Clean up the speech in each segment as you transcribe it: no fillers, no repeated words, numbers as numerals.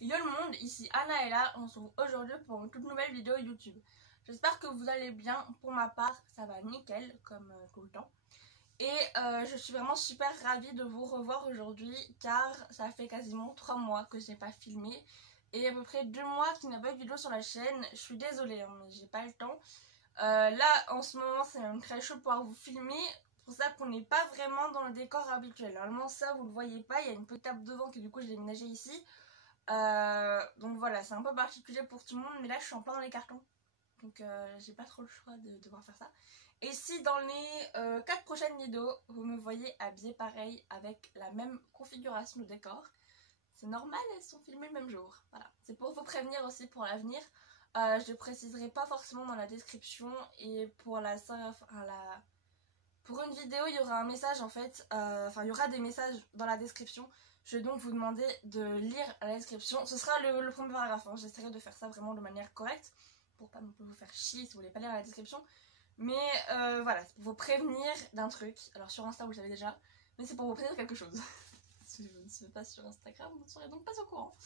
Yo le monde, ici Anna et là, on se retrouve aujourd'hui pour une toute nouvelle vidéo YouTube. J'espère que vous allez bien, pour ma part ça va nickel comme tout le temps. Et je suis vraiment super ravie de vous revoir aujourd'hui car ça fait quasiment 3 mois que je n'ai pas filmé. Et à peu près 2 mois qu'il n'y a pas eu de vidéo sur la chaîne, je suis désolée hein, mais j'ai pas le temps. Là en ce moment c'est même très chaud de pouvoir vous filmer. C'est pour ça qu'on n'est pas vraiment dans le décor habituel. Normalement ça vous le voyez pas, il y a une petite table devant que du coup j'ai déménagé ici. Donc voilà, c'est un peu particulier pour tout le monde, mais là je suis en plein dans les cartons. Donc j'ai pas trop le choix de devoir faire ça. Et si dans les 4 prochaines vidéos, vous me voyez habillée pareil avec la même configuration de décor, c'est normal, elles sont filmées le même jour. Voilà, c'est pour vous prévenir aussi pour l'avenir. Je préciserai pas forcément dans la description et pour pour une vidéo, il y aura un message en fait, il y aura des messages dans la description. Je vais donc vous demander de lire la description. Ce sera le premier paragraphe, hein. J'essaierai de faire ça vraiment de manière correcte pour pas non plus vous faire chier si vous voulez pas lire la description. Mais voilà, c'est pour vous prévenir d'un truc. Alors sur Insta vous le savez déjà, mais c'est pour vous prévenir quelque chose. Si vous ne suis pas sur Instagram, vous ne serez donc pas au courant.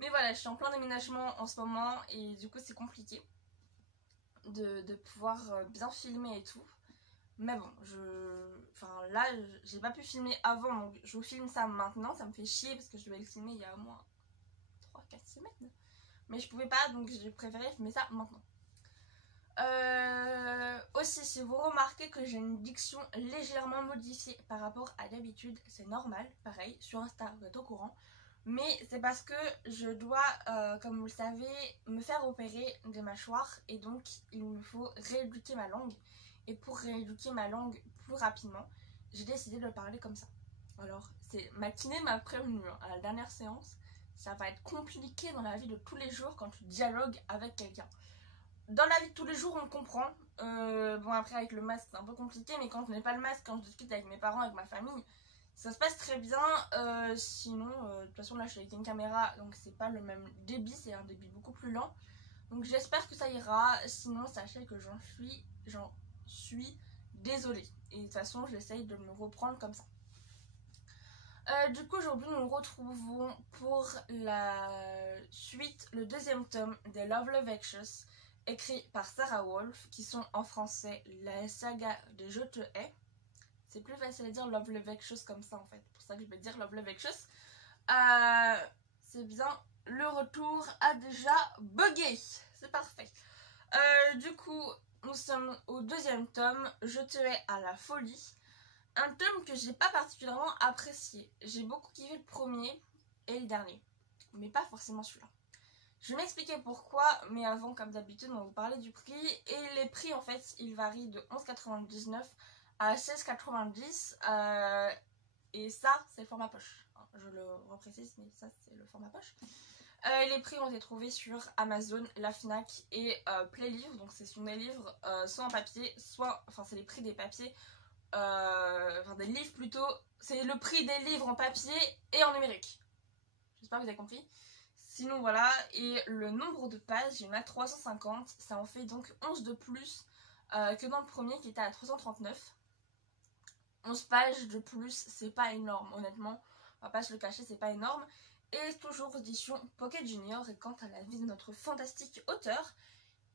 Mais voilà, je suis en plein déménagement en ce moment et du coup c'est compliqué de pouvoir bien filmer et tout. Mais bon, là, j'ai pas pu filmer avant, donc je vous filme ça maintenant. Ça me fait chier parce que je devais le filmer il y a au moins 3-4 semaines. Mais je pouvais pas, donc j'ai préféré filmer ça maintenant. Aussi, si vous remarquez que j'ai une diction légèrement modifiée par rapport à d'habitude, c'est normal, pareil, sur Insta, vous êtes au courant. Mais c'est parce que je dois, comme vous le savez, me faire opérer des mâchoires et donc il me faut rééduquer ma langue. Et pour rééduquer ma langue plus rapidement, j'ai décidé de parler comme ça. Alors, ma kiné m'a prévenu hein, à la dernière séance, ça va être compliqué dans la vie de tous les jours quand tu dialogues avec quelqu'un. Dans la vie de tous les jours, on comprend. Bon, après, avec le masque, c'est un peu compliqué, mais quand je n'ai pas le masque, quand je discute avec mes parents, avec ma famille, ça se passe très bien. Sinon, de toute façon, là, je suis avec une caméra, donc c'est pas le même débit, c'est un débit beaucoup plus lent. Donc, j'espère que ça ira. Sinon, sachez que j'en suis désolée. Et de toute façon, j'essaye de me reprendre comme ça. Du coup, aujourd'hui, nous nous retrouvons pour la suite, le deuxième tome des Love Lovectious, écrit par Sarah Wolf, qui sont en français la saga de Je te hais. C'est plus facile à dire Love Lovectious comme ça en fait, pour ça que je vais dire Love Lovectious. C'est bien, le retour a déjà bugué, c'est parfait. Du coup, nous sommes au deuxième tome, Je te hais à la folie. Un tome que j'ai pas particulièrement apprécié. J'ai beaucoup kiffé le premier et le dernier, mais pas forcément celui-là. Je vais m'expliquer pourquoi, mais avant, comme d'habitude, on va vous parler du prix. Et les prix, en fait, ils varient de 11,99 à 16,90. Et ça, c'est le format poche. Je le reprécise, mais ça, c'est le format poche. Les prix ont été trouvés sur Amazon, la Fnac et Playlivre. Donc, ce sont des livres soit en papier, soit... Enfin, c'est les prix des papiers. Des livres plutôt. C'est le prix des livres en papier et en numérique. J'espère que vous avez compris. Sinon voilà, et le nombre de pages, il y en a 350, ça en fait donc 11 de plus que dans le premier qui était à 339. 11 pages de plus, c'est pas énorme, honnêtement, on va pas se le cacher, c'est pas énorme. Et toujours édition Pocket Junior, et quant à la vie de notre fantastique auteur,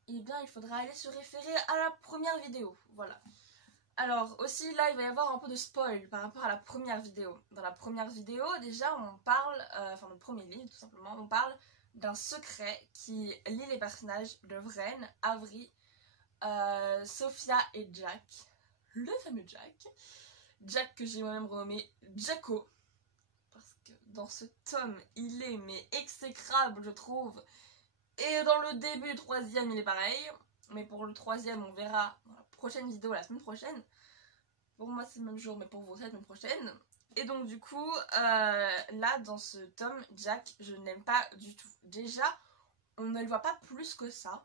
eh bien il faudra aller se référer à la première vidéo, voilà. Alors aussi là il va y avoir un peu de spoil par rapport à la première vidéo. Dans la première vidéo déjà on parle, le premier livre tout simplement, on parle d'un secret qui lie les personnages de Vren, Avery, Sophia et Jack. Le fameux Jack. Jack que j'ai moi-même renommé Jacko. Parce que dans ce tome il est mais exécrable je trouve. Et dans le début du troisième il est pareil. Mais pour le troisième on verra dans la prochaine vidéo la semaine prochaine. Pour moi c'est le même jour mais pour vous c'est la semaine prochaine. Et donc du coup là dans ce tome Jack je n'aime pas du tout. Déjà on ne le voit pas plus que ça.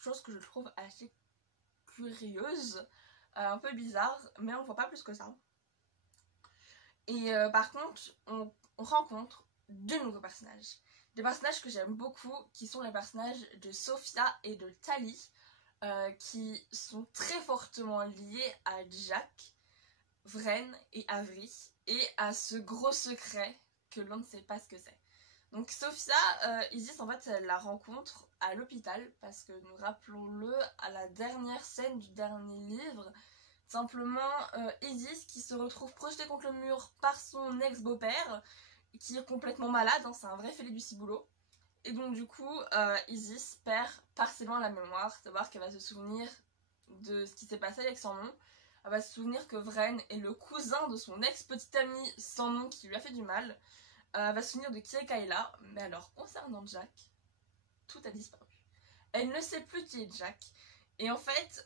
Chose que je trouve assez curieuse. Un peu bizarre mais on ne voit pas plus que ça. Et par contre on rencontre deux nouveaux personnages. Des personnages que j'aime beaucoup qui sont les personnages de Sophia et de Tali. Qui sont très fortement liés à Jack, Vren et Avery et à ce gros secret que l'on ne sait pas ce que c'est. Donc Sophia, Isis en fait elle la rencontre à l'hôpital parce que nous rappelons-le à la dernière scène du dernier livre, simplement Isis qui se retrouve projetée contre le mur par son ex-beau-père qui est complètement malade, hein, c'est un vrai fêlé du ciboulot. Et donc du coup Isis perd partiellement la mémoire, savoir qu'elle va se souvenir de ce qui s'est passé avec son nom. Elle va se souvenir que Vren est le cousin de son ex-petite amie sans nom qui lui a fait du mal. Elle va se souvenir de qui est Kayla, mais alors concernant Jack, tout a disparu. Elle ne sait plus qui est Jack. Et en fait,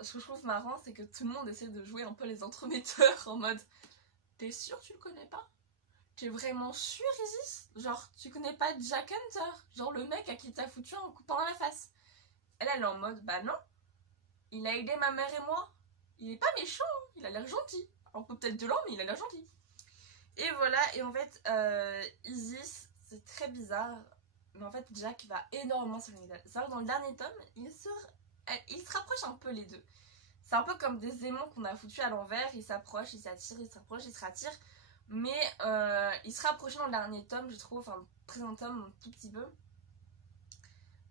ce que je trouve marrant, c'est que tout le monde essaie de jouer un peu les entremetteurs en mode t'es sûr tu le connais pas? T'es vraiment sûr, Isis? Genre, tu connais pas Jack Hunter? Genre le mec à qui t'as foutu un coup dans la face. Elle est en mode bah non, il a aidé ma mère et moi. Il est pas méchant, hein. Il a l'air gentil. Un peu peut-être violent, mais il a l'air gentil. Et voilà, et en fait, Isis, c'est très bizarre, mais en fait, Jack va énormément s'éloigner d'elle. C'est vrai que dans le dernier tome, ils se rapprochent un peu les deux. C'est un peu comme des aimants qu'on a foutus à l'envers, ils s'approchent, ils s'attirent, ils s'approchent, ils se rattirent. Mais ils se rapprochaient dans le dernier tome, je trouve, enfin, le présent tome, un tout petit peu.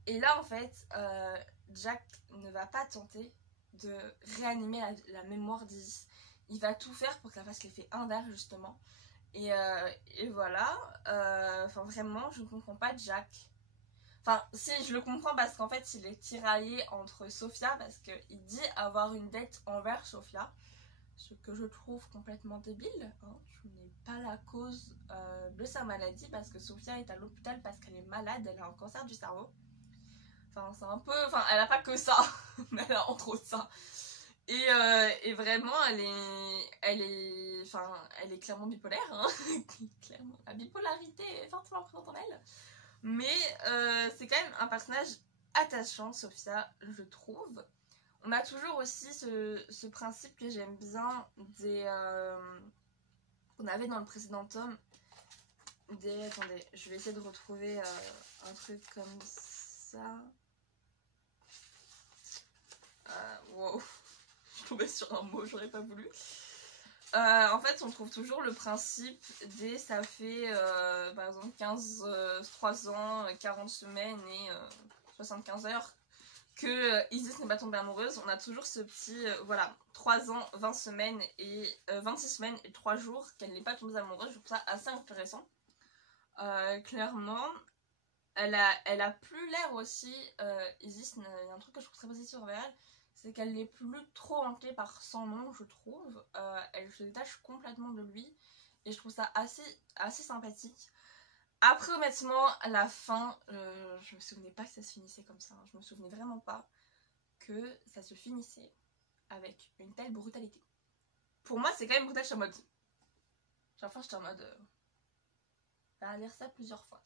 Et là, en fait, Jack ne va pas tenter de réanimer la mémoire d'Isis. Il va tout faire pour qu'elle fasse l'effet inverse, justement. Et voilà, enfin vraiment, je ne comprends pas Jack. Enfin, si, je le comprends parce qu'en fait, il est tiraillé entre Sophia, parce qu'il dit avoir une dette envers Sophia, ce que je trouve complètement débile. Hein. Je n'ai pas la cause de sa maladie, parce que Sophia est à l'hôpital parce qu'elle est malade, elle a un cancer du cerveau. Enfin, c'est un peu... Enfin, elle a pas que ça, mais elle a entre autres ça. Et vraiment, elle est clairement bipolaire. Hein. Clairement, la bipolarité est fortement présente en elle. Mais c'est quand même un personnage attachant, Sophia, je trouve. On a toujours aussi ce principe que j'aime bien qu'on avait dans le précédent tome. Attendez, je vais essayer de retrouver un truc comme ça. Wow. Je suis tombée sur un mot, j'aurais pas voulu. En fait, on trouve toujours le principe ça fait par exemple 3 ans, 40 semaines et 75 heures que Isis n'est pas tombée amoureuse. On a toujours ce petit, voilà, 3 ans, 20 semaines et 26 semaines et 3 jours qu'elle n'est pas tombée amoureuse. Je trouve ça assez intéressant. Clairement, elle a plus l'air aussi, Isis, il y a un truc que je trouve très positif sur elle, c'est qu'elle n'est plus trop hantée par son nom, je trouve. Elle se détache complètement de lui et je trouve ça assez sympathique. Après, honnêtement, à la fin, je me souvenais pas que ça se finissait comme ça. Je me souvenais vraiment pas que ça se finissait avec une telle brutalité. Pour moi, c'est quand même brutal, je suis en mode... Enfin, j'étais en mode... à lire ça plusieurs fois.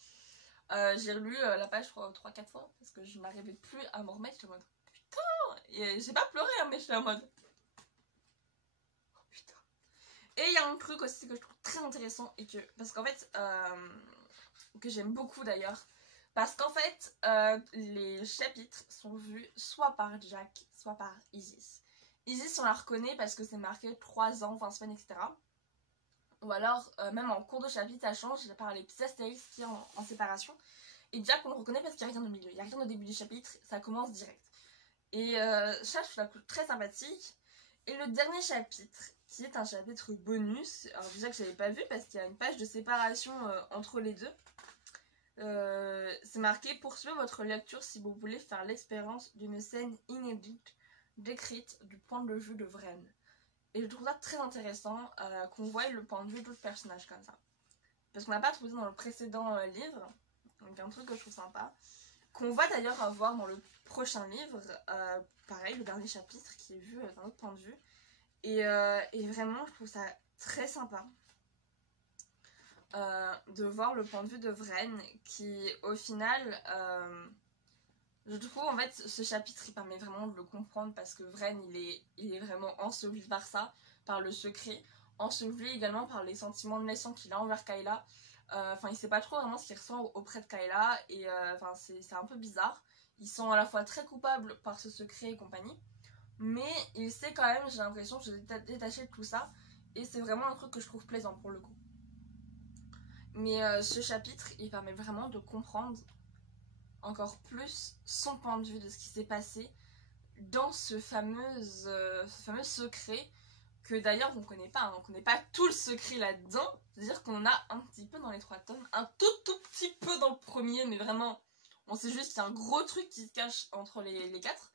J'ai relu la page, je crois, 3-4 fois parce que je n'arrivais plus à m'en remettre, j'étais en mode... Et j'ai pas pleuré, hein, mais j'étais en mode... Oh putain. Et il y a un truc aussi que je trouve très intéressant et que... Parce qu'en fait... que j'aime beaucoup d'ailleurs. Parce qu'en fait, les chapitres sont vus soit par Jack, soit par Isis. Isis, on la reconnaît parce que c'est marqué 3 ans, 20 semaines, etc. Ou alors, même en cours de chapitre, ça change par les petits astérisques qui sont en séparation. Et Jack, on le reconnaît parce qu'il n'y a rien au milieu. Il n'y a rien au début du chapitre, ça commence direct. Et ça, je trouve ça très sympathique. Et le dernier chapitre, qui est un chapitre bonus, alors déjà que je n'avais pas vu parce qu'il y a une page de séparation entre les deux. C'est marqué « Poursuivez votre lecture si vous voulez faire l'expérience d'une scène inédite décrite du point de vue de Vren. » Et je trouve ça très intéressant qu'on voie le point de vue d'autres personnages comme ça. Parce qu'on n'a pas trouvé dans le précédent livre, donc un truc que je trouve sympa. Qu'on va d'ailleurs avoir dans le prochain livre, pareil, le dernier chapitre qui est vu d'un autre point de vue. Et vraiment, je trouve ça très sympa. De voir le point de vue de Vren qui au final je trouve en fait ce chapitre il permet vraiment de le comprendre parce que Vren il est vraiment enseveli par ça, par le secret, enseveli également par les sentiments naissants qu'il a envers Kayla. Enfin il sait pas trop vraiment ce qu'il ressent auprès de Kayla et enfin c'est un peu bizarre. Il sent à la fois très coupable par ce secret et compagnie, mais il sait quand même, j'ai l'impression, de se détacher de tout ça et c'est vraiment un truc que je trouve plaisant pour le coup. Mais ce chapitre, il permet vraiment de comprendre encore plus son point de vue de ce qui s'est passé dans ce fameux secret que d'ailleurs on connaît pas, hein. On connaît pas tout le secret là-dedans, c'est-à-dire qu'on a un petit peu dans les 3 tomes, un tout petit peu dans le premier, mais vraiment, on sait juste qu'il y a un gros truc qui se cache entre les 4.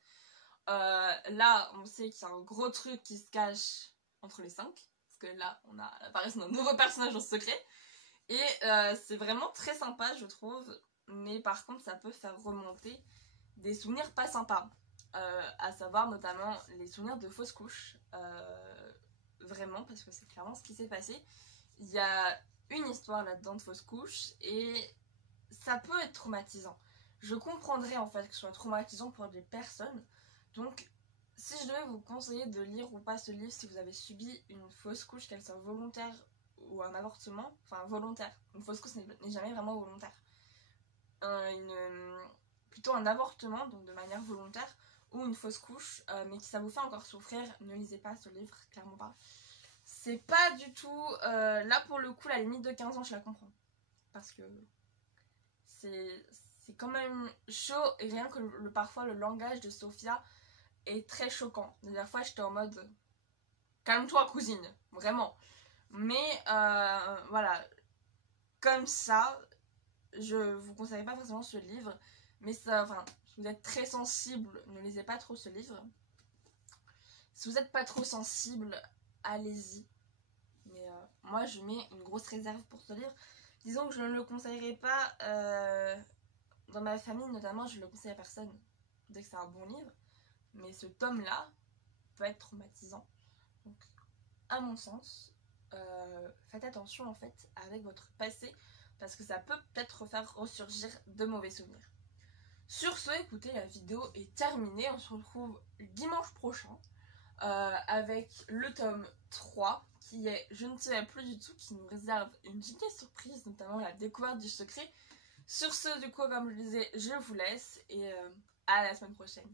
Là, on sait qu'il y a un gros truc qui se cache entre les 5, parce que là, on a l'apparition d'un nouveau personnage en secret, et c'est vraiment très sympa, je trouve, mais par contre, ça peut faire remonter des souvenirs pas sympas. À savoir notamment les souvenirs de fausses couches, vraiment, parce que c'est clairement ce qui s'est passé. Il y a une histoire là-dedans de fausses couches et ça peut être traumatisant. Je comprendrais en fait que ce soit traumatisant pour des personnes. Donc si je devais vous conseiller de lire ou pas ce livre si vous avez subi une fausse couche, qu'elle soit volontaire ou un avortement, enfin volontaire, une fausse couche n'est jamais vraiment volontaire, plutôt un avortement, donc de manière volontaire, ou une fausse couche, mais que ça vous fait encore souffrir, ne lisez pas ce livre, clairement pas. C'est pas du tout... là pour le coup, la limite de 15 ans, je la comprends. Parce que c'est quand même chaud, et rien que parfois le langage de Sophia est très choquant. La dernière fois, j'étais en mode... Calme-toi, cousine, vraiment. Mais voilà, comme ça, je vous conseille pas forcément ce livre, mais ça, enfin, si vous êtes très sensible, ne lisez pas trop ce livre. Si vous n'êtes pas trop sensible, allez-y. Mais moi, je mets une grosse réserve pour ce livre. Disons que je ne le conseillerais pas dans ma famille, notamment, je ne le conseille à personne. Dès que c'est un bon livre. Mais ce tome-là peut être traumatisant. Donc, à mon sens, faites attention en fait avec votre passé, parce que ça peut peut-être faire ressurgir de mauvais souvenirs. Sur ce, écoutez, la vidéo est terminée. On se retrouve dimanche prochain avec le tome 3 qui est Je ne sais plus du tout, qui nous réserve une petite surprise, notamment la découverte du secret. Sur ce, du coup, comme je le disais, je vous laisse et à la semaine prochaine.